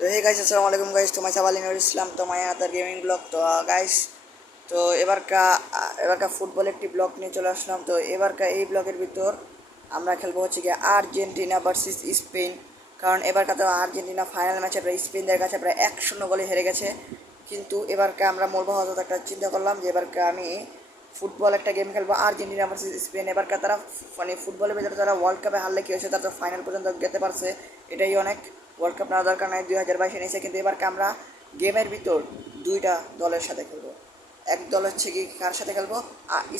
তো hey guys, আসসালামু আলাইকুম গাইস। তো মাইসা আলী নুর ইসলাম, তো মাই আদার গেমিং ব্লগ। তো গাইস, তো এবারকা ফুটবল একটি ব্লগ নিয়ে চলে আসলাম। তো এবারকা এই ব্লগের ভিতর আমরা খেলবো হচ্ছে গিয়ে আর্জেন্টিনা ভার্সেস স্পেন। কারণ এবারকা তো আর্জেন্টিনা ফাইনাল ম্যাচে প্রায় স্পেনদের কাছে প্রায় 1-0 গোলে হেরে গেছে। কিন্তু এবারকা আমরা মূল হয়তো একটা চিন্তা করলাম যে এবারকা আমি ফুটবল একটা গেম খেলবো আর্জেন্টিনা ভার্সেস স্পেন। এবারকা তারা মানে ফুটবলের ভিতরে তারা ওয়ার্ল্ড কাপে হারলে কী হয়েছে, তারা তো ফাইনাল পর্যন্ত যেতে পারছে, এটাই অনেক। ওয়ার্ল্ড কাপ নেওয়ার দরকার নাই, 2022 নিয়েছে। কিন্তু এবারকে আমরা গেমের ভিতর দুইটা দলের সাথে খেলবো। এক দল হচ্ছে কি কার সাথে খেলবো,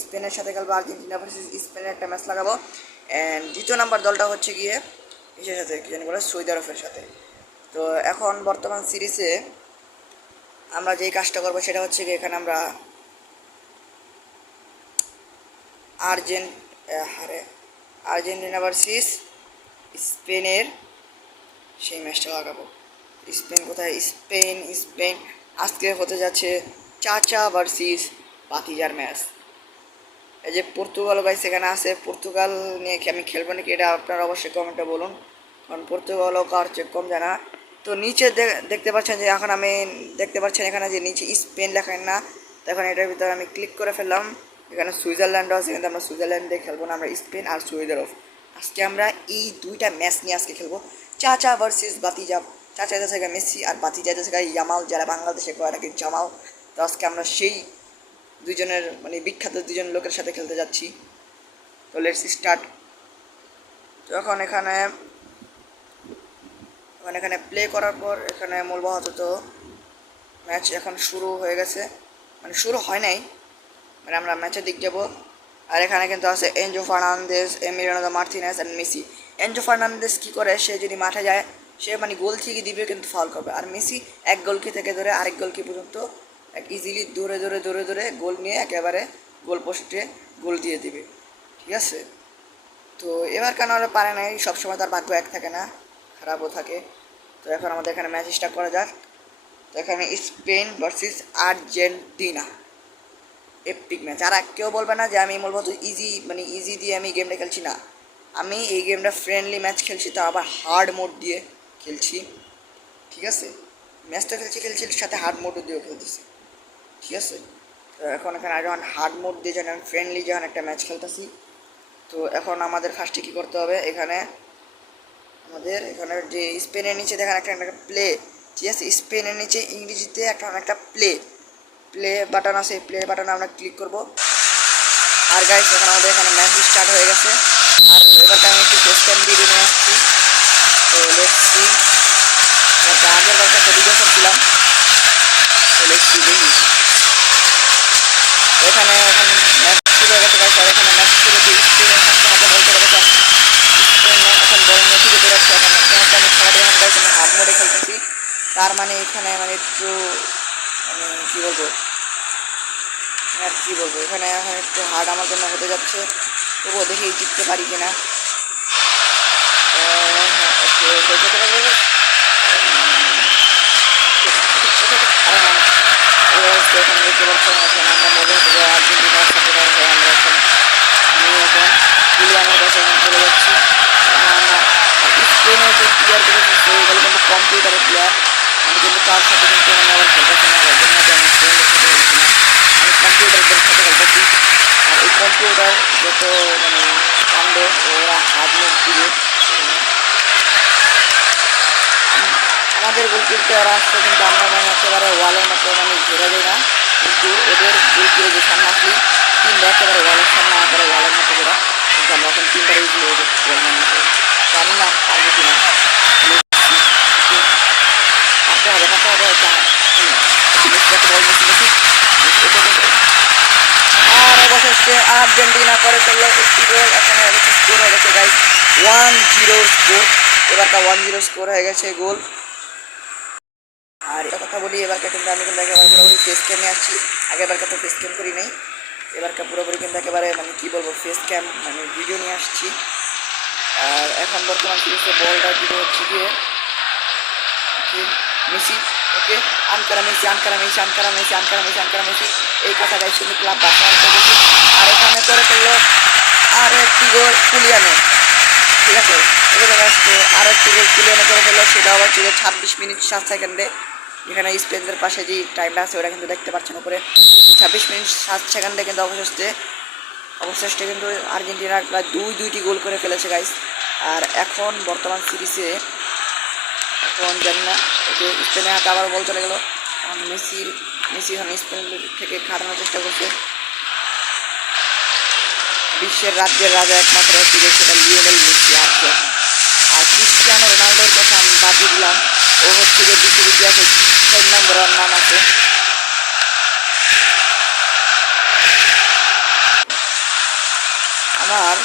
স্পেনের সাথে খেলবো। আর্জেন্টিনা ভার্সেস স্পেনের একটা ম্যাচ লাগাবো। অ্যান্ড দ্বিতীয় নাম্বার দলটা হচ্ছে গিয়ে কিসের সাথে, কি জানি বলে, সৌদি আরবের সাথে। তো এখন বর্তমান সিরিজে আমরা যেই কাজটা করবো সেটা হচ্ছে কি, এখানে আমরা আর্জেন্টিনা ভার্সেস স্পেনের সেই ম্যাচটা লাগাবো। স্পেন কোথায়? স্পেন আজকে হতে যাচ্ছে চাচা ভার্সেস বাতিজার ম্যাচ। এই যে পর্তুগাল গাইস এখানে আছে, পর্তুগাল নিয়ে কি আমি খেলবো নাকি, এটা আপনারা অবশ্যই কমেন্টে বলুন। কারণ পর্তুগালও কার চেয়ে কম জানা। তো নিচে দেখতে পাচ্ছেন যে এখন আমি দেখতে পাচ্ছেন এখানে যে নিচে স্পেন লেখা না, তখন এটার ভিতরে আমি ক্লিক করে ফেললাম। এখানে সুইজারল্যান্ডও আছে, কিন্তু আমরা সুইজারল্যান্ডে খেলবো না, আমরা স্পেন আর সৌদি আরব। আজকে আমরা এই দুইটা ম্যাচ নিয়ে আজকে খেলবো, চাচা ভার্সেস বাতিজা। চাচা যাচ্ছে মেসি আর বাতিজা যাচ্ছে ইয়ামাল, যারা বাংলাদেশে কয় নাকি জামাল। তো আজকে আমরা সেই দুজনের মানে বিখ্যাত দুজন লোকের সাথে খেলতে যাচ্ছি। তো লেটস স্টার্ট। তো এখন এখানে প্লে করার পর এখানে মূল তো ম্যাচ এখন শুরু হয়ে গেছে, মানে শুরু হয় নাই, মানে আমরা ম্যাচের দিক যাব। আর এখানে কিন্তু আছে Enzo Fernandez, Emiliano Martinez and Messi. Enzo Fernandez কী করে, সে যদি মাঠে যায় সে মানে গোল থেকে দিবে কিন্তু ফাউল করবে। আর মেসি এক গোলকি থেকে ধরে আরেক গোলকি পর্যন্ত এক ইজিলি দৌড়ে গোল নিয়ে একেবারে গোল পোস্টে গোল দিয়ে দিবে, ঠিক আছে। তো এবার কেন আর পারে নাই, সবসময় তার ভাগ্য এক থাকে না, খারাপও থাকে। তো এখন আমাদের এখানে ম্যাচ স্টার্ট করা যাক। তো এখানে Spain versus Argentina, epic match. আর কেউ বলবে না যে আমি মূলত ইজি দিয়ে আমি গেমটা খেলছি না। আমি এই গেমটা ফ্রেন্ডলি ম্যাচ খেলছি, তো আবার হার্ড মোড দিয়ে খেলছি, ঠিক আছে। ম্যাচটা খেলছি সাথে হার্ড মোডও দিয়েও খেলতেছি, ঠিক আছে। তো এখন এখানে যখন হার্ড মোড দিয়ে যখন আমি ফ্রেন্ডলি যখন একটা ম্যাচ খেলতেছি, তো এখন আমাদের ফার্স্টে কী করতে হবে, আমাদের এখানে যে স্পেনের নিচে দেখেন একটা প্লে, ঠিক আছে। স্পেনের নিচে ইংরেজিতে একটা প্লে বাটন আছে, প্লে বাটনে আমরা ক্লিক করব। আর গাইস এখন আমাদের এখানে ম্যাচ স্টার্ট হয়ে গেছে। আর এবার আমি একটু ফেস ক্যাম দিয়ে নিয়ে আসছি। তো লেটস সি, আগের বার একটা ভিডিও করছিলাম, তো লেটস সি দেখি। এখানে এখন ম্যাচ শুরু হয়ে গেছে গাইস। আর এখানে ম্যাচ শুরু দিয়ে স্পেন এখন হাতে বল চলে গেছে। স্পেন এখন বল নিয়ে থেকে বেরোচ্ছে। এখন আমি খেলাটি এখন গাইস আমি হার্ড মোডে খেলতেছি। তার মানে এখানে মানে একটু মানে কী বলবো, এখানে এখন একটু হার্ড আমার জন্য হতে যাচ্ছে। তবুও দেখি জিততে পারি কিনা। এখানে দেখতে পাচ্ছেন এখন আমরা মনে হতে যাই আর্জেন্টিনার সাপোর্টার হয়ে আমরা এখন এখন ইলিয়ানের কাছে এখন চলে যাচ্ছি। আমরা স্পেনের যে প্লেয়ারগুলো হয়ে গেল কিন্তু কম্পিউটারের প্লেয়ার, আমি কিন্তু তার সাথে কিন্তু আমি আবার খেলতেছি না, ওই জন্য আমি ফ্রেন্ডের সাথে খেলছি না, আমি কম্পিউটারদের সাথে খেলতেছি। আর এই কম্পিউটার যত মানে কাণ্ড, ওরা হাত মুখ দিবে। আমাদের গোলকিতে ওরা আসছে, কিন্তু আমরা মানে একেবারে ওয়ালের মতো মানে ঘেরে যাই না, কিন্তু ওদের গোলকিরে যে সামনে আসলি তিনটা একেবারে ওয়ালের সামনে একেবারে ওয়ালের মতো করে, কিন্তু আমরা এখন তিনটারে ইজি ওদের জানি না পারবো কিনা। পারতে হবে আর অবশেষে আর্জেন্টিনা করে ফেললো একটি গোল। এখন স্কোর হয়ে গেছে গাইস 1-0 স্কোর। এবারটা 1-0 স্কোর হয়ে গেছে গোল। আর এটা কথা বলি, এবারটা কিন্তু আমি কিন্তু একেবারে পুরোপুরি ফেস ক্যামে আসছি। আগেরবারটা তো ফেস ক্যাম করি নাই, এবারটা পুরোপুরি কিন্তু একেবারে মানে কী বলবো ফেস ক্যাম মানে ভিডিও নিয়ে আসছি। আর এখন বর্তমান সিরিজে বলটা দিতে হচ্ছে গিয়ে মেসি, ওকে আনকারা মেসি এই কথা গাইছে কিন্তু ক্লাব বাসা আনতে গেছি। আর এখানে করে ফেললো আর একটি গোল কুলিয়ানে, ঠিক আছে। আজকে আরও একটি গোল তুলে করে ফেললো, সেটা আবার ছিল 26 মিনিট 7 সেকেন্ডে। এখানে স্পেনের পাশে যে টাইমটা আছে ওটা কিন্তু দেখতে পাচ্ছেন উপরে, 26 মিনিট 7 সেকেন্ডে কিন্তু অবশেষে কিন্তু আর্জেন্টিনা প্রায় দুইটি গোল করে ফেলেছে গাইস। আর এখন বর্তমান সিরিজে এখন জানি না, ওকে স্পেনের হাতে আবার বল চলে গেল। এখন মেসি এখন স্পেন থেকে খাটানোর চেষ্টা করছে। বিশ্বের রাজ্যের রাজা একমাত্র হচ্ছে সেটা লিওনেল মেসি আছে। আর ক্রিস্টিয়ানো রোনাল্ডোর কথা আমি বাদ দিলাম, ও হচ্ছে যে বিশ্বের ইতিহাসে 6 নম্বর নাম আছে। আমার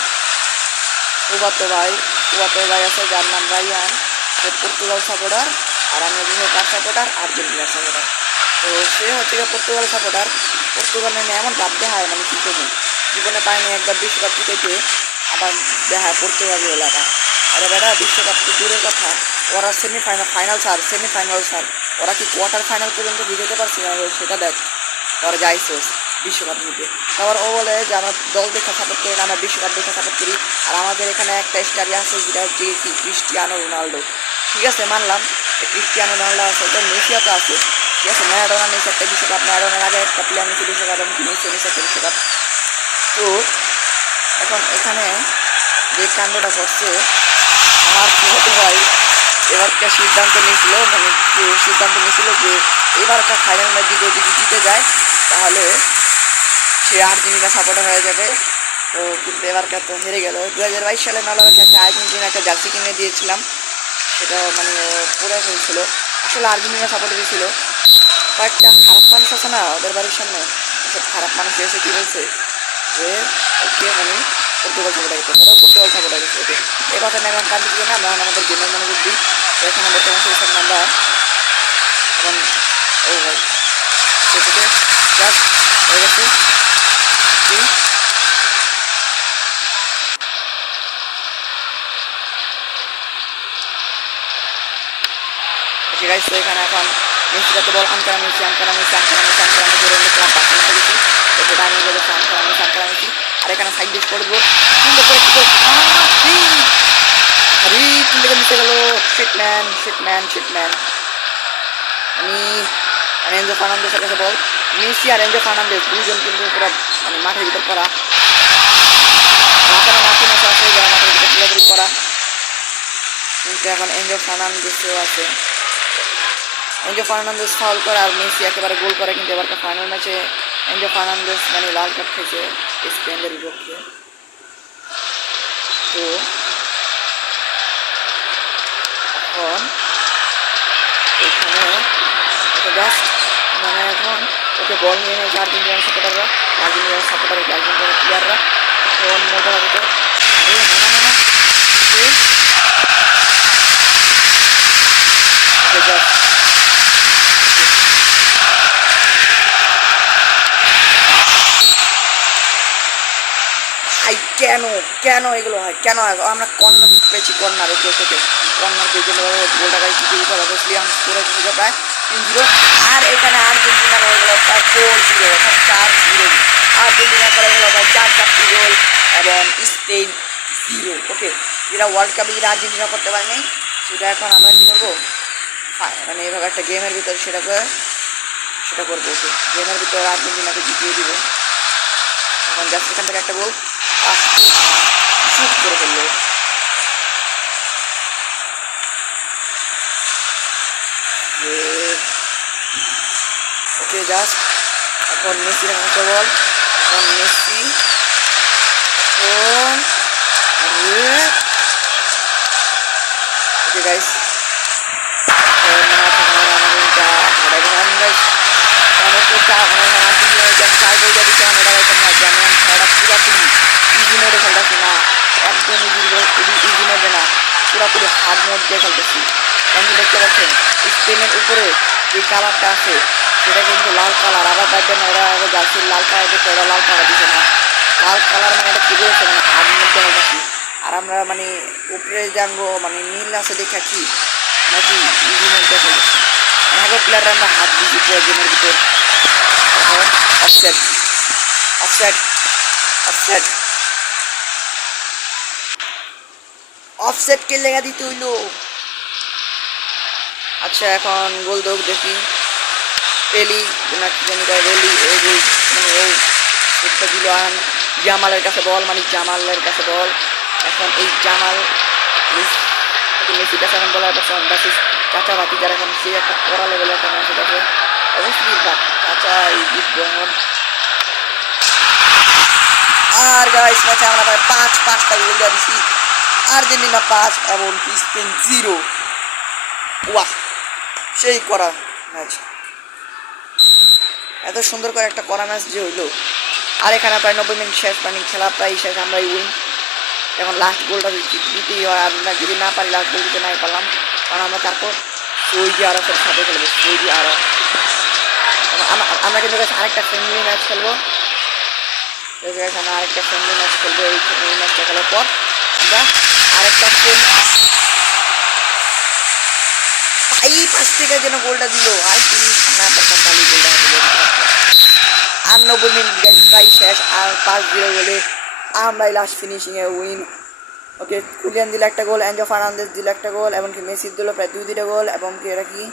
ফুফাতো ভাই আছে যার নাম রাইয়ান, সে পর্তুগাল সাপোর্টার, আর আমি হচ্ছে কার সাপোর্টার, আর্জেন্টিনার সাপোর্টার। তো সে হচ্ছে পর্তুগাল সাপোর্টার। পর্তুগাল নিয়ে এমন ভাব দেখায়, মানে কী করবো, জীবনে পায়নি একবার বিশ্বকাপ জিতেছে, আবার দেখায় পর্তুগাল এলাকা। আরে বেটা, বিশ্বকাপ তো দূরের কথা, ওরা সেমিফাইনাল ছাড়, ওরা কি কোয়ার্টার ফাইনাল পর্যন্ত জিতেতে পারছে না, সেটা দেখ। ওরা যাইছোস বিশ্বকাপ নিতে। তারপর ও বলে যে আমরা দল দেখে সাপোর্ট করি না, আমরা বিশ্বকাপ দেখে সাপোর্ট করি। আর আমাদের এখানে একটা স্টারই আছে যেটা হচ্ছে কি ক্রিস্টিয়ানো রোনাল্ডো। ঠিক আছে, মানলাম ক্রিস্টিয়ানো রোনাল্ডো আছে, তো মেসিও তো আছে। ঠিক আছে, ম্যারাডোনা নিয়েছে একটা বিশ্বকাপ, ম্যারাডোনার আগে একটা প্লেয়ার নিয়েছে বিশ্বকাপ, এবং মেসি নিয়েছে একটা বিশ্বকাপ। তো এখন এখানে যে কাণ্ডটা করছে, আমার ছোটো ভাই এবারকার সিদ্ধান্ত নিয়েছিল যে এবারকার ফাইনাল ম্যাচ যদি জিতে যায় তাহলে সে আর্জেন্টিনা সাপোর্টার হয়ে যাবে। তো কিন্তু এবারকার তো হেরে গেল। 2022 সালে নালাকে একটা আর্জেন্টিনা একটা জার্সি কিনে দিয়েছিলাম, সেটা মানে পরে ফেলছিল। আসলে আর্জেন্টিনা সাপোর্টারই ছিল। কয়েকটা খারাপ মানুষ আছে না ওদের বাড়ির সামনে, সব খারাপ মানুষ এসে কী বলছে যে ওকে মানে পর্তুগাল সাপোর্টার গেছে ওকে। এই কথা নিয়ে এখন কান্দি না, আমরা আমাদের গেমের মনোযোগ দিই। তো এখানে বর্তমান সিচুয়েশন আমরা এখন ও ভাই সেটাকে জাস্ট হয়ে গেছে কি ঠিক আছে। তো এখানে এখন মেসিটাতে বল আনকারা মেসি ধরে ক্লাব বাসে গেছি, তো সেটা আমি বলেছি আনকারা মেসি। আর এখানে সাইড ডিস করবো সুন্দর করে কি করে আরে কোন থেকে মিশে গেল, শিটম্যান। আমি এনজো ফার্নান্দেসের কাছে বল, মেসি আর এনজো ফার্নান্দেস দুজন কিন্তু পুরো মানে মাঠের ভিতর করা, মার্টিনেস আছে যারা মাঠের ভিতর খেলাধুলি করা, কিন্তু এখন এনজো ফার্নান্দেসও আছে। এনজো ফার্নান্দেস ফাউল করে আর মেসি একেবারে গোল করে, কিন্তু এবারকার ফাইনাল ম্যাচে এনজো ফার্নান্দেস মানে লাল কার্ড খেয়েছে স্পেনের বিপক্ষে। তো এখন এখানে জাস্ট মানে এখন ওকে বল নিয়ে নিয়েছে আর্জেন্টিনার সাপোর্টাররা প্লেয়াররা। এখন মজা হবে তো জাস্ট ভাই কেন এগুলো হয়, কেন হয়? আমরা কর্নার পেয়েছি, কর্নার ওকে পেয়েছি, গোলটা গাড়ি জিতে দিতে হবে। স্লিয়াম স্কোর হয়েছিল প্রায় 3-0। আর এখানে আর্জেন্টিনা হয়ে গেল প্রায় 4-0, অর্থাৎ 4-0। আর্জেন্টিনা করে গেল প্রায় 4-4টি গোল এবং স্পেন 0। ওকে, যেটা ওয়ার্ল্ড কাপে যেটা আর্জেন্টিনা করতে পারেনি, সেটা এখন আমরা কী করবো, মানে এইভাবে একটা গেমের ভিতরে সেটা করবো। ওকে, গেমের ভিতরে আর্জেন্টিনাকে জিতিয়ে দিব। এখন জাস্ট এখান থেকে একটা গোল শুট করে ফেললো। ওকে, জাস্ট এখন মেসির হাতে বল, এখন মেসি ওকে গাইস, ইজি মোডে খেলতেছি না, একদম ইজি মোডে না, পুরোপুরি হার্ড মোড দিয়ে খেলতেছি। আপনি দেখতে পাচ্ছেন স্ক্রিনের উপরে যে কালারটা আছে সেটা কিন্তু লাল কালার। আবার দেখবেন ওরা আগে জার্সির লাল কালার দেখে ওরা লাল কালার দিচ্ছে না, লাল কালার মানে এটা কী হয়েছে, মানে হার্ড মধ্যে খেলতেছি। আর আমরা মানে উপরে জানবো মানে নীল আছে দেখা কি নাকি ইজি মধ্যে খেলতেছি। আমাদের প্লেয়াররা আমরা হাত দিচ্ছি পুরো গেমের ভিতর। অফসাইড অফসাইড অফসাইড অফসেট কে লেগা দিতে হইলো। আচ্ছা এখন গোল দোক দেখি রেলি না কি জানি রেলি ও গোল মানে ও একটা দিল আর জামালের কাছে বল মানে জামালের কাছে বল। এখন এই জামাল মেসি কাছে এখন বলার বাসিস চাচা বাতি যারা এখন সেই একটা কড়া লেভেলের একটা ম্যাচ আছে অবশ্যই চাচা এই জিতবো এখন। আর গাইস ম্যাচে আমরা প্রায় পাঁচটা গোল দিয়ে দিছি আর্জেন্টিনা 5 এবং স্পেন 0। ওয়াহ সেই করা ম্যাচ, এত সুন্দর করে একটা করা ম্যাচ যে হইলো। আর এখানে প্রায় 90 মিনিট শেষ, মানে খেলা প্রায় শেষ, আমরা উইন। এখন লাস্ট গোলটা দিতেই হয়, আমরা যদি না পারি লাস্ট গোল দিতে নাই পারলাম, কারণ আমরা তারপর সৌদি আরবের সাথে খেলবো সৌদি আরব। আমরা কিন্তু আরেকটা ফ্রেন্ডলি ম্যাচ খেলবো, আমরা আরেকটা ফ্রেন্ডলি ম্যাচ খেলবো। এই ম্যাচটা খেলার পর আমরা আরেকটা এই পাশ থেকে যেন গোলটা দিল আর কি না পালি গোলটা আর 90 মিনিট প্রায় শেষ, আর 5-0 গোলে আমরাই লাস্ট ফিনিশিংয়ে উইন। ওকে কুলিয়ান দিল একটা গোল, এনজো ফার্নান্দেজ দিল একটা গোল, এবং কি মেসি দিল প্রায় 2-2টা গোল, এবং কি এরা কি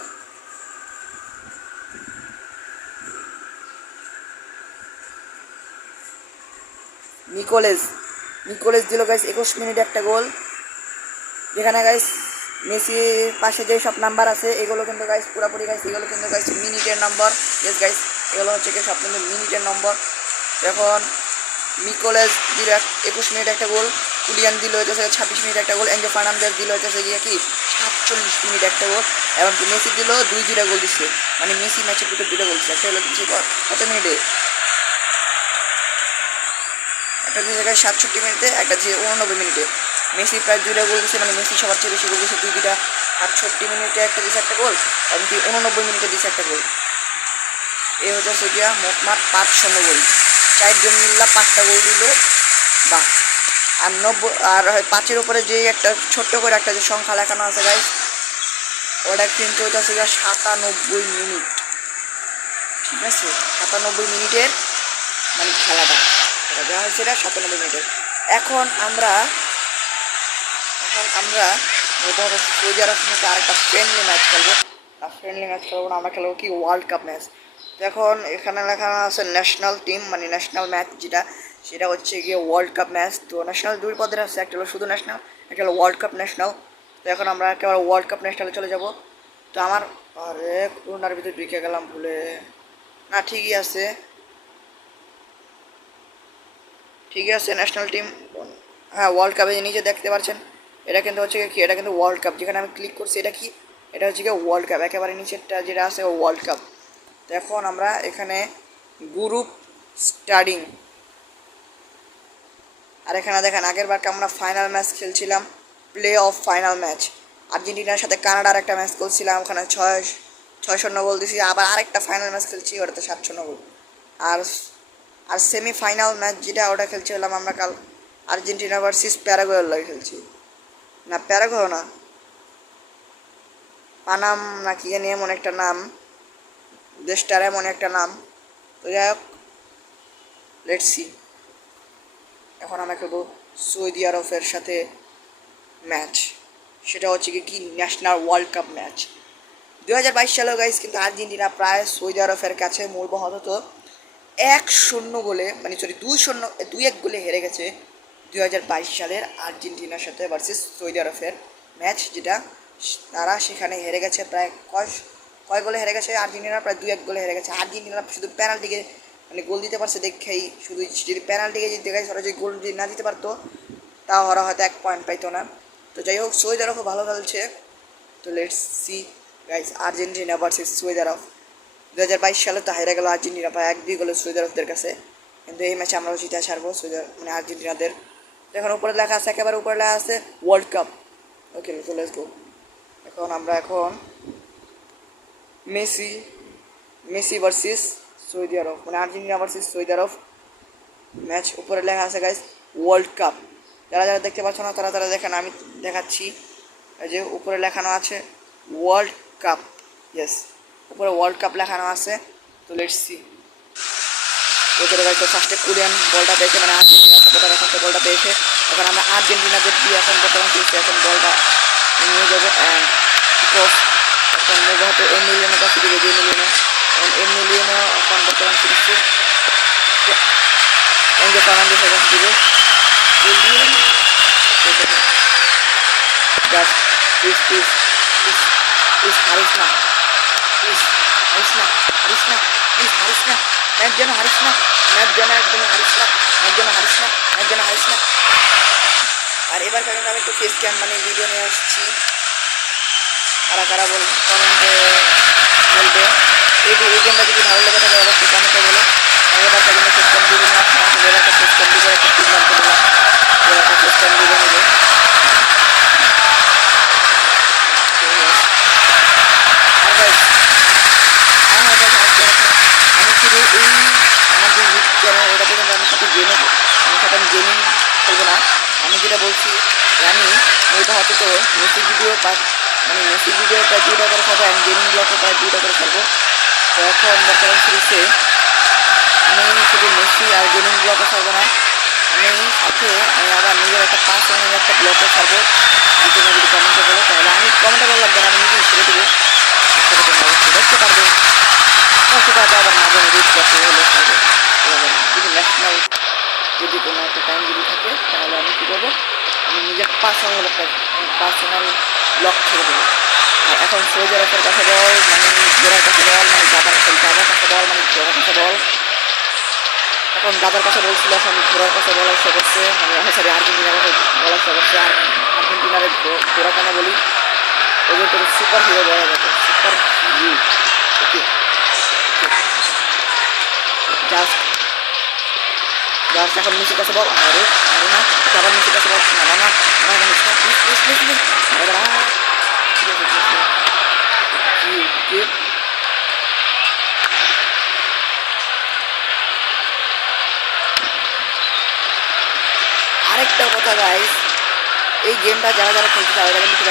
নিকোলেস দিল গাইস 21 মিনিটে একটা গোল। যেখানে গাইস মেসির পাশে যে সব নাম্বার আছে এগুলো কিন্তু গাইস পুরোপুরি গাইস এগুলো কিন্তু গাইস মিনিটের নম্বর। ইয়েস গাইস এগুলো হচ্ছে কি সব কিন্তু মিনিটের নম্বর। এখন নিকোলেস দিল 21 মিনিট একটা গোল, কুলিয়ান দিল হচ্ছে 26 মিনিট একটা গোল, এনজো ফার্নান্দেজ দিল হচ্ছে গিয়ে কি 47 মিনিট একটা গোল, এবং কি মেসি দিল 2-2টা গোল দিচ্ছে, মানে মেসি ম্যাচে দুটো গোল দিচ্ছে। একটা হলো দিচ্ছে কত মিনিটে, একটা দিচ্ছে 67 মিনিটে, একটা দিচ্ছে 89 মিনিটে। মেসি প্রায় 2টা গোল দিচ্ছে, মানে মেসি সবার চেয়ে বেশি গোল দিচ্ছে 2-2টা। 68 মিনিটে একটা দিচ্ছে একটা গোল, এবং কি 89 মিনিটে দিচ্ছে একটা গোল। এ হচ্ছে গিয়া মোটমাট 5-0 গোল, 4 জন মিল্লা 5টা গোল দিল। বাহ, আর 90 আর 5-এর উপরে যে একটা ছোট্ট করে একটা যে সংখ্যা লেখানো আছে গাইস, ওটা কিন্তু হচ্ছে গিয়া 97 মিনিট। ঠিক আছে, 97 মিনিটের মানে খেলাটা দেওয়া হয়েছে, এটা 97 মিনিটের। এখন আমরা সৌদি আরবের সাথে আরেকটা ফ্রেন্ডলি ম্যাচ খেলবো। আর ফ্রেন্ডলি ম্যাচ খেলবো না, আমরা খেলবো কি ওয়ার্ল্ড কাপ ম্যাচ। তো এখন এখানে লেখা আছে ন্যাশনাল টিম, মানে ন্যাশনাল ম্যাচ যেটা, সেটা হচ্ছে গিয়ে ওয়ার্ল্ড কাপ ম্যাচ। তো ন্যাশনাল দুই পদের আছে, একটা হলো শুধু ন্যাশনাল, একটা হলো ওয়ার্ল্ড কাপ ন্যাশনাল। তো এখন আমরা একেবারে ওয়ার্ল্ড কাপ ন্যাশনালে চলে যাব। তো আমার আরে করোনার ভিতরে ঢুকে গেলাম ভুলে, না ঠিকই আছে ন্যাশনাল টিম। হ্যাঁ ওয়ার্ল্ড কাপে নিজে দেখতে পাচ্ছেন, এটা কিন্তু হচ্ছে কি, এটা কিন্তু ওয়ার্ল্ড কাপ, যেখানে আমি ক্লিক করছি এটা কি, এটা হচ্ছে কি ওয়ার্ল্ড কাপ, একেবারে নিচেরটা যেটা আছে ওয়ার্ল্ড কাপ। তো এখন আমরা এখানে গ্রুপ স্টাডিং, আর এখানে দেখেন আগের বার আমরা ফাইনাল ম্যাচ খেলছিলাম, প্লে অফ ফাইনাল ম্যাচ আর্জেন্টিনার সাথে কানাডার একটা ম্যাচ খেলছিলাম, ওখানে 6-0 গোল দিয়েছি। আবার আরেকটা ফাইনাল ম্যাচ খেলছি, ওটাতে 7-0 গোল। আর আর সেমিফাইনাল ম্যাচ যেটা ওটা খেলছিলাম আমরা কাল, আর্জেন্টিনা ভার্সেস প্যারাগুয়ের লাগে খেলছি, না প্যারাগুয়ে না, পানাম না কি জানি এমন একটা নাম, দেশটার এমন একটা নাম। তো যাই হোক লেটস সি, এখন আমরা খেলবো সৌদি আরবের সাথে ম্যাচ, সেটা হচ্ছে কি ন্যাশনাল ওয়ার্ল্ড কাপ ম্যাচ 2022 সালেও গাইস কিন্তু আর্জেন্টিনা প্রায় সৌদি আরবের কাছে মূলবহত হতো 1-0 গোলে, মানে সরি 2-1 গোলে হেরে গেছে 2022 সালের আর্জেন্টিনার সাথে ভার্সেস সৌদি আরবের ম্যাচ, যেটা তারা সেখানে হেরে গেছে প্রায় কয় গোলে হেরে গেছে আর্জেন্টিনা, প্রায় 2-1 গোলে হেরে গেছে আর্জেন্টিনা। শুধু পেনাল্টিকে মানে গোল দিতে পারছে দেখেই, শুধু যদি পেনাল্টিকে জিততে গেছে, ওরা যদি গোল যদি না দিতে পারতো তাও ওরা হয়তো 1 পয়েন্ট পাইতো না। তো যাই হোক সৌদি আরবও ভালো খেলছে। তো let's see guys, Argentina versus Saudi Arab. 2022 সালে তো হেরে গেল আর্জেন্টিনা প্রায় 1-2 গোলে সৌদি আরবদের কাছে, কিন্তু এই ম্যাচে আমরাও জিতে ছাড়বো মানে আর্জেন্টিনাদের। এখন উপরে লেখা আছে, একেবারে উপরে লেখা আছে ওয়ার্ল্ড কাপ। ওকে তো লেটস গো। এখন মেসি ভার্সেস সৌদি আরব, মানে আর্জেন্টিনা ভার্সেস সৌদি আরব ম্যাচ। উপরে লেখা আছে গাইস ওয়ার্ল্ড কাপ। যারা যারা দেখতে পাচ্ছ না তারা দেখেন, আমি দেখাচ্ছি, এই যে উপরে লেখানো আছে ওয়ার্ল্ড কাপ। ইয়েস, উপরে ওয়ার্ল্ড কাপ লেখানো আছে। তো লেটস সি, ওদের গাইস ফার্স্টে কুলিয়ান বলটা পেয়েছে, মানে আর্জেন্টিনা সাপোর্টাররা ফার্স্টে বলটা পেয়েছে, এখন আমরা আর্জেন্টিনাদের দিয়ে এখন বর্তমান চলছে, এখন বলটা নিয়ে যাবো অ্যান্ড ক্রস এখন নেবো হয়তো এমিলিয়ানের কাছে দিবে, যে এমিলিয়ানো এখন এমিলিয়ানো এখন বর্তমান চলছে এনজো ফার্নান্দেসের কাছে দিবে just please please please please হারিস না, প্লিজ হারিস না, হারিস না, প্লিজ হারিস না, ম্যাচ যেন হারিস না, ম্যাচ যেন একদমই হারিস না, ম্যাচ যেন হারিস না, ম্যাচ যেন হারিস না। আর এবার কিন্তু আমি একটু ফেস ক্যাম মানে ভিডিও নিয়ে আসছি, কারা কারা কমেন্টে বলবে এই গেমটা যদি ভালো লেগে থাকে অবশ্যই কমেন্টে বলো। আমি এবার কিন্তু ফেস ক্যাম ভিডিও নিয়ে আসলাম, এবার একটা ফেস ক্যাম ভিডিও একটা সিদ্ধান্ত নিলাম, এবার একটা ফেস ক্যাম ভিডিও নেবো। আর গাইস আমি শুধু এই আমার যে ইউটিউব চ্যানেল এটাতে কিন্তু আমি সাথে গেমিং করবো না, আমি যেটা বলছি আমি ওইটা হয়তো তো মেসি ভিডিও মানে মেসি ভিডিও প্রায় 2টা করে ছাড়বো অ্যান্ড গেমিং ব্লগও প্রায় 2টা করে ছাড়বো। তো এখন বর্তমান সিরিজে আমি শুধু মেসি আর গেমিং ব্লগও ছাড়বো না, আমি সাথে আমি আবার নিজের একটা পার্সোনাল একটা ব্লগও ছাড়বো। যদি কমেন্টে বলো তাহলে আমি কমেন্টে বললাম না, আমি নিজেই ছেড়ে দেবো, সেটা তুমি অবশ্যই দেখতে পারবে। সেটা আবার মাঝে রিচ করতে হলে ছাড়বো, যদি ন্যাশনাল যদি কোনো একটা টাইম যদি থাকে তাহলে আমি কী করবো, আমি নিজের পার্সোনাল ব্লগ ছেড়ে দেবো। আর এখন সৌজরাফের কাছে বল মানে জোড়ার কাছে বল মানে গাদার কাছে বল মানে জোড়ার কাছে বল, এখন গাদার কাছে বলছিল এখন ঘোড়ার কাছে বলার সে করছে, মানে সরি আর্জেন্টিনার কাছে বলার সে করছে। আর আর্জেন্টিনারে ঘোড়া কেন বলি, ওদের তো সুপার হিরো বলা যাবে, সুপার হিরো। ওকে জাস্ট এখন মেসির কাছে বল, আরে আরে না আবার মেসির কাছে বল, না না না প্লিজ প্লিজ প্লিজ প্লিজ আরে বাবা আরেকটা কথা গাইস, এই গেমটা যারা যারা খেলতে চায় ওরা কিন্তু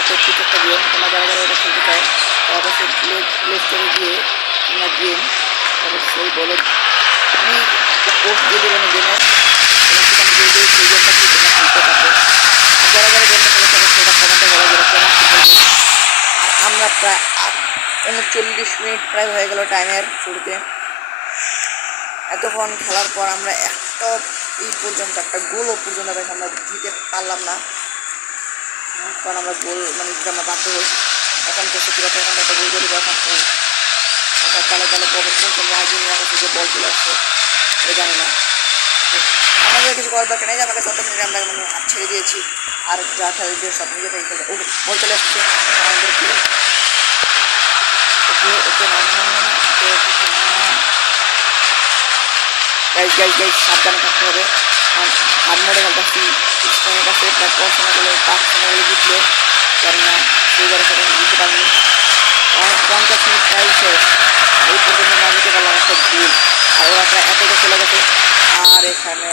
একটা গেম, তোমরা যারা যারা এটা খেলতে চায় অবশ্যই প্লে স্টোরে গিয়ে তোমরা গেম অবশ্যই বলো, আমি একটা পোস্ট দিয়ে দেবেন গেমের সেখানে দিয়ে দিয়ে সেই গেমটা কি তোমরা খেলতে পারবে। আর যারা যারা গেমটা খেলতে পারবে সেটা কমেন্টে বলো যেটা কেমন খেলবে। আর আমরা প্রায় 39 মিনিট প্রায় হয়ে গেল টাইমের শুরুতে, এতক্ষণ খেলার পর আমরা একটা এই পর্যন্ত একটা গোলও পর্যন্ত আমরা দিতে পারলাম না, কারণ আমরা গোল মানে দিতে আমরা বাধ্য হই। এখন তো সত্যি কথা এখন একটা গোল করে এখন তাহলে তোমরা আর্জেন্টিনার কাছে যে বল চলে আসছে এটা জানি না, আমাদের কিছু করার দরকার নেই, যে আমাকে 7 মিনিটে আমরা মানে হাত ছেড়ে দিয়েছি, আর যা খেলবে সব নিজে থেকে খেলবে। ওকে বল চলে আসছে আমাদেরকে, ওকে ওকে গাইজ সাবধানে থাকতে হবে, হাত মোড়ে খেলতেছি স্পেনের কাছে প্রায় 5 জিতলে জানি না সেই ঘরের সাথে জিততে পারিনি। 50 মিনিট প্রায় শেষ, এই পর্যন্ত না যেতে পারলাম একটা ভুল, আর ওরা প্রায় এতটা চলে গেছে। আর এখানে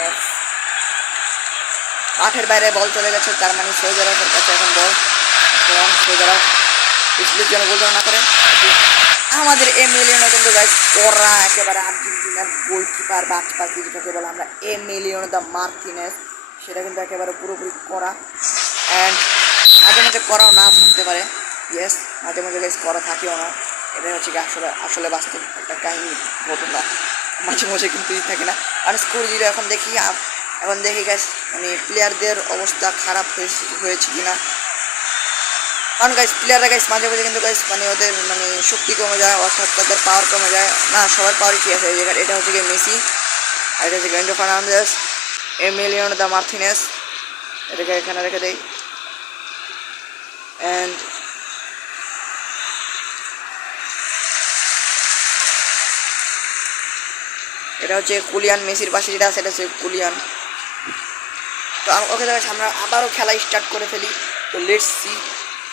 মাঠের বাইরে বল চলে গেছে, তার মানে সৌজরাফের কাছে এখন বল, এবং সৌজরাফ স্প্লিট যেন গোল না করে। আমাদের এমিলিয়ানো কিন্তু গাইস করা একেবারে আর্জেন্টিনার গোলকিপার বা যেটাকে বলে আমরা এমিলিয়ানো দ্য মার্টিনেস, সেটা কিন্তু একেবারে পুরোপুরি করা। অ্যান্ড মাঝে মাঝে করাও না থাকতে পারে, ইয়েস মাঝে মাঝে গাইস করা থাকেও না, এটাই হচ্ছে কি আসলে বাস্তব একটা কাহিনী ঘটনা, মাঝে মাঝে কিন্তু থাকে না। আর স্কোর যদি এখন দেখি গাইস মানে প্লেয়ারদের অবস্থা খারাপ হয়েছে কিনা, কারণ গাইস প্লেয়াররা গাইস মাঝে মাঝে কিন্তু গাইস মানে ওদের মানে শক্তি কমে যায়, অর্থাৎ তাদের পাওয়ার কমে যায় না, সবার পাওয়ারই ঠিক আছে। এই জায়গায় এটা হচ্ছে গিয়ে মেসি, আর এটা হচ্ছে Enzo Fernandez, Emiliano the Martinez, এটাকে এখানে রেখে দেই। অ্যান্ড এটা হচ্ছে কুলিয়ান, মেসির পাশে যেটা আছে এটা হচ্ছে কুলিয়ান। তো ওকে গাইস আমরা আবারও খেলা স্টার্ট করে ফেলি। তো লেটস সি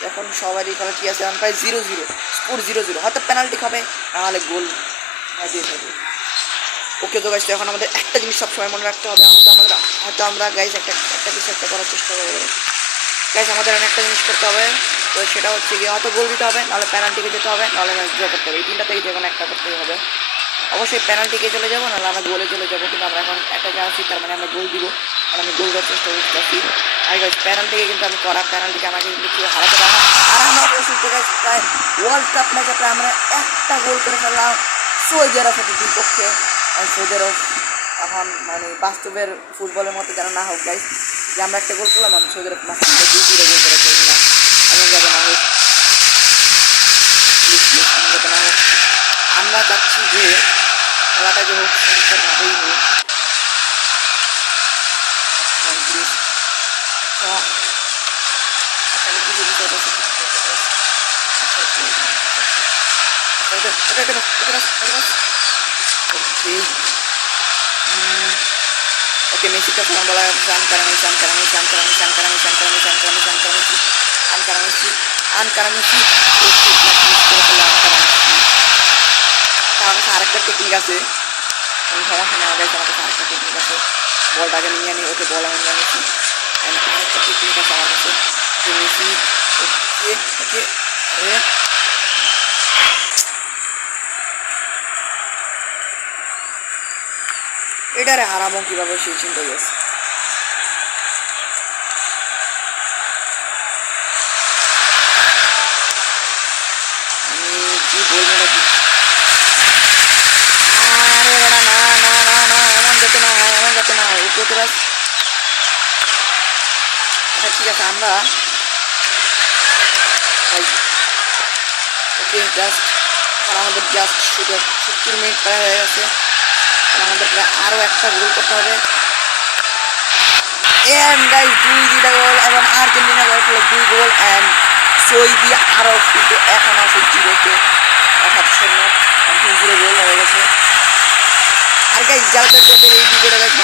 এখন সবারই খেলা ঠিক আছে, প্রায় 0-0 স্কোর 0-0, হয়তো পেনাল্টি খাবে নাহলে গোল দিয়ে থাকবে। ওকে তো গাইস এখন আমাদের একটা জিনিস সবসময় মনে রাখতে হবে, হয়তো আমরা গাইস একটা কিছু একটা করার চেষ্টা করবো গাইস, আমাদের একটা জিনিস করতে হবে, তো সেটা হচ্ছে গিয়ে হয়তো গোল দিতে হবে, নাহলে পেনাল্টিকে যেতে হবে, নাহলে ম্যাচ ড্র করতে হবে, এই 3টা থেকে যে কোনো একটা করতেই হবে। অবশ্যই পেনাল্টিকে চলে যাবো, নাহলে আমরা গোলে চলে যাবো, কিন্তু আমরা এখন একটা আছি, তার মানে আমরা গোল দিব। আর আমি গোল করার চেষ্টা করতেছি। আর গাইস পেনাল্টি কিন্তু আমি করা পেনাল্টিকে আমাকে কিন্তু কেউ হারাতে পারে না। আর আমরা অবশ্যই গাইস প্রায় ওয়ার্ল্ড কাপ ম্যাচে প্রায় আমরা একটা গোল করে ফেললাম সৌদি আরবের বিপক্ষে। সৌদি আরব এখন মানে বাস্তবের ফুটবলের মতো যেন না হোক গাইস, যে আমরা একটা গোল করলাম আমি সৌদি আরব মাঝে 2-2 গোল করে ফেললাম। এমন যাবে না হোক, এমন যাবে না হোক। আমরা চাচ্ছি যে খেলাটা যে হোক সুন্দরভাবেই হোক। প্লিজ আচ্ছা আমি কিছু বিষয় আছে। ওকে ओके मेसी का फोन बोला शान करा मेसी ओके प्लीज করে ফেলা আমার কাছে আরেকটা টেকনিক আছে, আমি সমস্যা নেওয়া গেছে আমার কাছে আরেকটা টেকনিক আছে। বলটাকে নিয়ে নিই, ওকে বল আমি নিয়ে নিয়েছি। আরেকটা টেকনিক আছে আমার কাছে যে মেসি ওকে ওকে আরে এটারে হারাবো কীভাবে সেই চিন্তাই আছে। আমি কি বলবো নাকি, আরে বেটা না না না না এমন যাতে না হয়, এমন যাতে না হয় উপরে বাস। আচ্ছা ঠিক আছে আমরা ওকে জাস্ট আর আমাদের জাস্ট 70 মিনিট প্রায় হয়ে গেছে। আমাদের প্রায় আরও একটা গোল করতে হবে। এন্ড গাইস 2-2টা গোল এবং আর্জেন্টিনা গোল করলো 2 গোল অ্যান্ড সৌদি আরব কিন্তু এখন আছে 0-তে অর্থাৎ 0 গোল হয়ে গেছে। আর গাইস যারা তোদের এই ভিডিওটা গাইস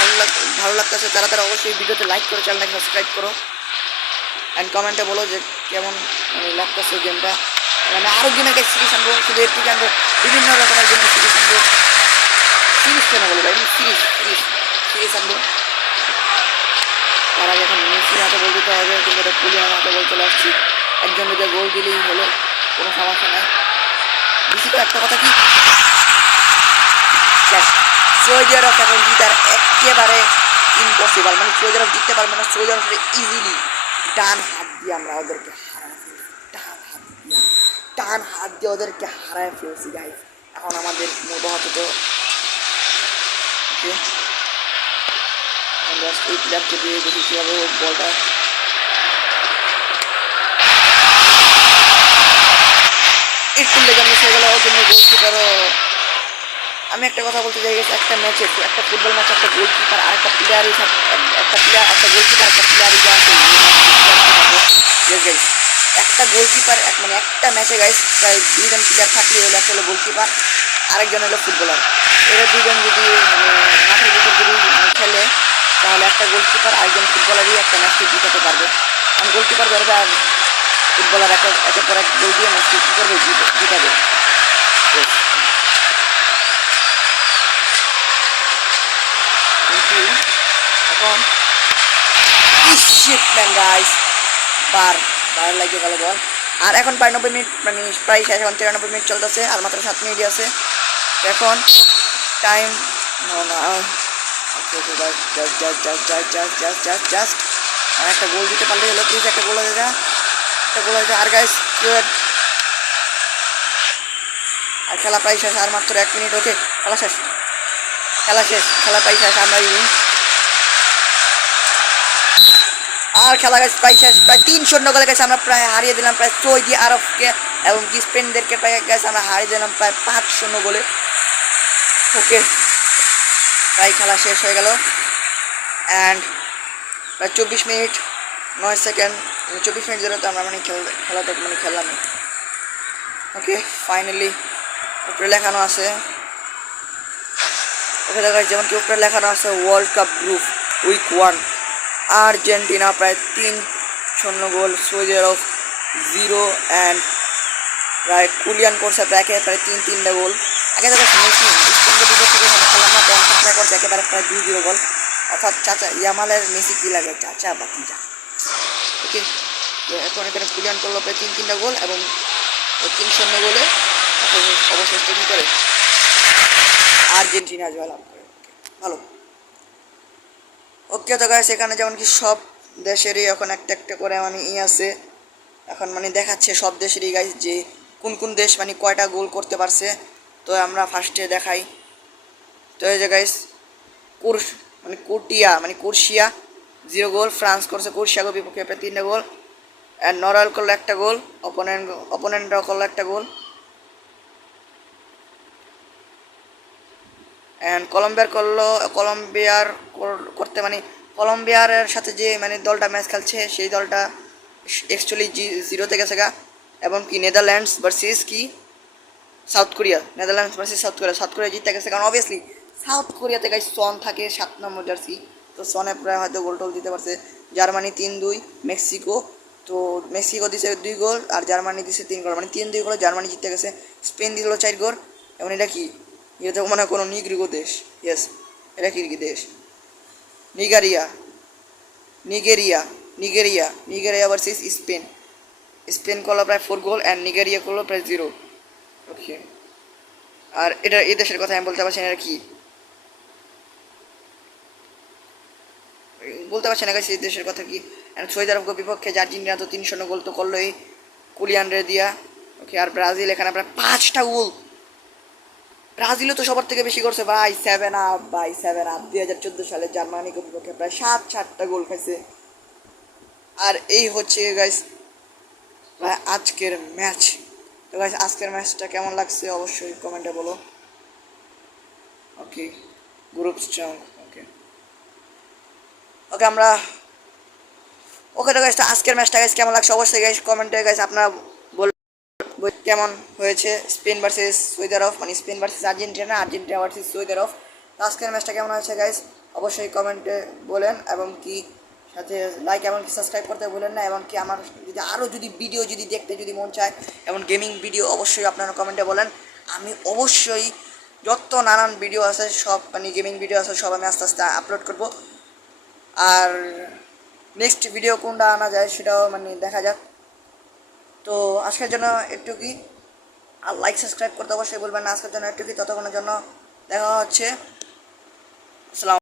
ভালো লাগতেছে তারা অবশ্যই ভিডিওতে লাইক করে চ্যানেলটাকে সাবস্ক্রাইব করো অ্যান্ড কমেন্টে বলো যে কেমন মানে লাগতেছে গেমটা। মানে আরও গেমের গাইস সিরিজ আনবো, শুধু একটু জানবো বিভিন্ন রকমের গেমের সিরিজ আনবো। সিরিজ কেন বলো ভাই, সিরিজ আনবো। তারা যখন মেসির হাতে গোল দিতে হবে কিন্তু এটা কুলিয়ার হাতে গোল চলে আসছি, একজন যদি গোল দিলেই হলো, কোনো সমস্যা নেই। বেশি করে একটা কথা কি সৌদি আরব এখন জিতার একেবারে ইম্পসিবল, মানে সৌদি আরব জিততে পারবে না। সৌদি আরব ইজিলি ডান হাত দিয়ে আমরা ওদেরকে ডান হাত দিয়ে ওদেরকে হারায় ফেলছি গাইস। এখন আমাদের মোটো হতো তো আমরা এই প্লেয়ারকে দিয়ে দেখি কীভাবে বলটা একটু লেগে মিস হয়ে গেল জন্য গোলকিপারও। আমি একটা কথা বলতে চাই গেছি, একটা ম্যাচে একটা ফুটবল ম্যাচে একটা গোলকিপার আর একটা প্লেয়ারই একটা গোলকিপার একটা প্লেয়ারই যা আছে একটা গোলকিপার মানে একটা ম্যাচে গাইস প্রায় 2জন প্লেয়ার থাকলে হলো, একটা হলো গোলকিপার আরেকজন হলো ফুটবলার। এরা 2জন যদি মানে মাঠের ভিতর যদি খেলে তাহলে একটা গোলকিপার আরেকজন ফুটবলারই একটা ম্যাচকে জিতাতে পারবে। কারণ গোলকিপার ধরবে আর ফুটবলার একের পর এক গোল দিয়ে ম্যাচকে কী করবে জিতাবে। কিন্তু এখন গাইস বার লাগে গেল বল। আর এখন প্রায় 90 মিনিট মানে প্রায় শেষ, এখন 93 মিনিট চলতেছে আর মাত্র 7 মিনিটই আছে এখন টাইম। জাস্ট একটা গোল দিতে পারলে হলো, প্লিজ একটা গোল হয়ে যা, একটা গোল হয়ে যা। আর গাইস আর খেলা প্রায় শেষ, আর মাত্র 1 মিনিট। ওকে খেলা শেষ খেলা প্রায় শেষ, আমরা আর খেলা গাছ প্রায় শেষ, প্রায় 3-0 গোলে গেছে আমরা প্রায় হারিয়ে দিলাম প্রায় সৌদি আরবকে এবং স্পেনদেরকে প্রায় গেছে আমরা হারিয়ে দিলাম প্রায় 5-0 গোলে। ওকে প্রায় খেলা শেষ হয়ে গেল অ্যান্ড প্রায় 24 মিনিট 9 সেকেন্ড 24 মিনিট ধরে তো আমরা মানে খেলাটা মানে খেললাম। ওকে ফাইনালি উপরে লেখানো আছে, ওকে দেখা যেমন কি উপরে লেখানো আছে world cup group week 1 Argentina প্রায় 3-0 গোল, সৌদি আরব 0 অ্যান্ড প্রায় কুলিয়ান করছে প্রায় 3-3টা গোল। আগে দেখা মেসি স্পেনের বিপক্ষে থেকে আমরা খেললাম না, পঞ্চাশ করছে একেবারে প্রায় 2-0 গোল, অর্থাৎ চাচা ইয়ামালের মেসি কী লাগে চাচা বাকিটা। ওকে এখন এখানে কুলিয়ান করলো প্রায় 3-3টা গোল এবং 3-0 গোলে অবশেষে কী করে আর্জেন্টিনা জয়লাভ করে। ভালো ওকে তো গাইস এখানে যেমন কি সব দেশেরই এখন একটা একটা করে মানে আছে, এখন মানে দেখাচ্ছে সব দেশেরই গাইস যে কোন কোন দেশ মানে কয়টা গোল করতে পারছে। তো আমরা ফার্স্টে দেখাই। তো এই যে গাইস কুর মানে কুরশিয়া 0 গোল, ফ্রান্স করছে কুরশিয়াকে বিপক্ষে প্রায় 3টা গোল, অ্যান্ড নরওয়েল করলো একটা গোল, অপোনেন্টরাও করলো একটা গোল, অ্যান্ড কলম্বিয়ার করতে মানে কলম্বিয়ার সাথে যে মানে দলটা ম্যাচ খেলছে সেই দলটা অ্যাকচুয়ালি 0-তে গেছে গা। এবং কি নেদারল্যান্ডস ভার্সেস কি সাউথ কোরিয়া জিতে গেছে, কারণ অবভিয়াসলি সাউথ কোরিয়াতে গাইস সন থাকে 7 নম্বর জার্সি। তো সনে প্রায় হয়তো গোল টোল দিতে পারছে। জার্মানি 3-2 মেক্সিকো, তো মেক্সিকো দিছে 2 গোল আর জার্মানি দিছে 3 গোল, মানে 3-2 গোলে জার্মানি জিতে গেছে। স্পেন দিল 4 গোল। এবং এটা কি, এটা তো মনে হয় কোনো নিগ্রিগো দেশ। ইয়েস, এটা কি কি দেশ? নিগারিয়া নিগেরিয়া নিগেরিয়া ভার্সেস স্পেন। স্পেন করলো প্রায় 4 গোল অ্যান্ড নিগেরিয়া করলো প্রায় 0। ওকে, আর এটা এই দেশের কথা আমি বলতে পারছি না, এটা কি বলতে পারছি না এই দেশের কথা কি। সৌদি আরবের বিপক্ষে যে আর্জেন্টিনা তো 3-0 গোল তো করলো এই কুলিয়ান রে দিয়া। ওকে, আর ব্রাজিল এখানে প্রায় 5টা গোল। ব্রাজিলও তো সবার থেকে বেশি করছে ভাই, 7 আপ 2014 সালে জার্মানিকে বিপক্ষে প্রায় 7-8টা গোল খাইছে। আর এই হচ্ছে গাইস আজকের ম্যাচ। তো গাইস আজকের ম্যাচটা কেমন লাগছে অবশ্যই কমেন্টে বলো। ওকে, গ্রুপ স্ট্রং। ওকে ওকে আমরা ওকে তো গাইস আজকের ম্যাচটা গাইস কেমন লাগছে অবশ্যই গাইস কমেন্টে গাইস আপনারা কেমন হয়েছে স্পেন ভার্সেস সৌদি আরব, মানে Spain versus Argentina versus Saudi Arab. তো আজকের ম্যাচটা কেমন হয়েছে গাইস অবশ্যই কমেন্টে বলেন, এবং কি সাথে লাইক এবং কি সাবস্ক্রাইব করতে বলেন না। এবং কি আমার যদি আরও যদি ভিডিও যদি দেখতে যদি মন চায় এমন গেমিং ভিডিও অবশ্যই আপনারা কমেন্টে বলেন। আমি অবশ্যই যত নানান ভিডিও আছে সব মানে গেমিং ভিডিও আছে সব আমি আস্তে আস্তে আপলোড করব। আর নেক্সট ভিডিও কোনটা আনা যায় সেটাও মানে দেখা যাক। তো আজকের জন্য একটুকুই, আর লাইক সাবস্ক্রাইব করতে অবশ্যই বলবেন না। আজকের জন্য একটুকুই, ততক্ষণের জন্য দেখা হচ্ছে। আসসালাম।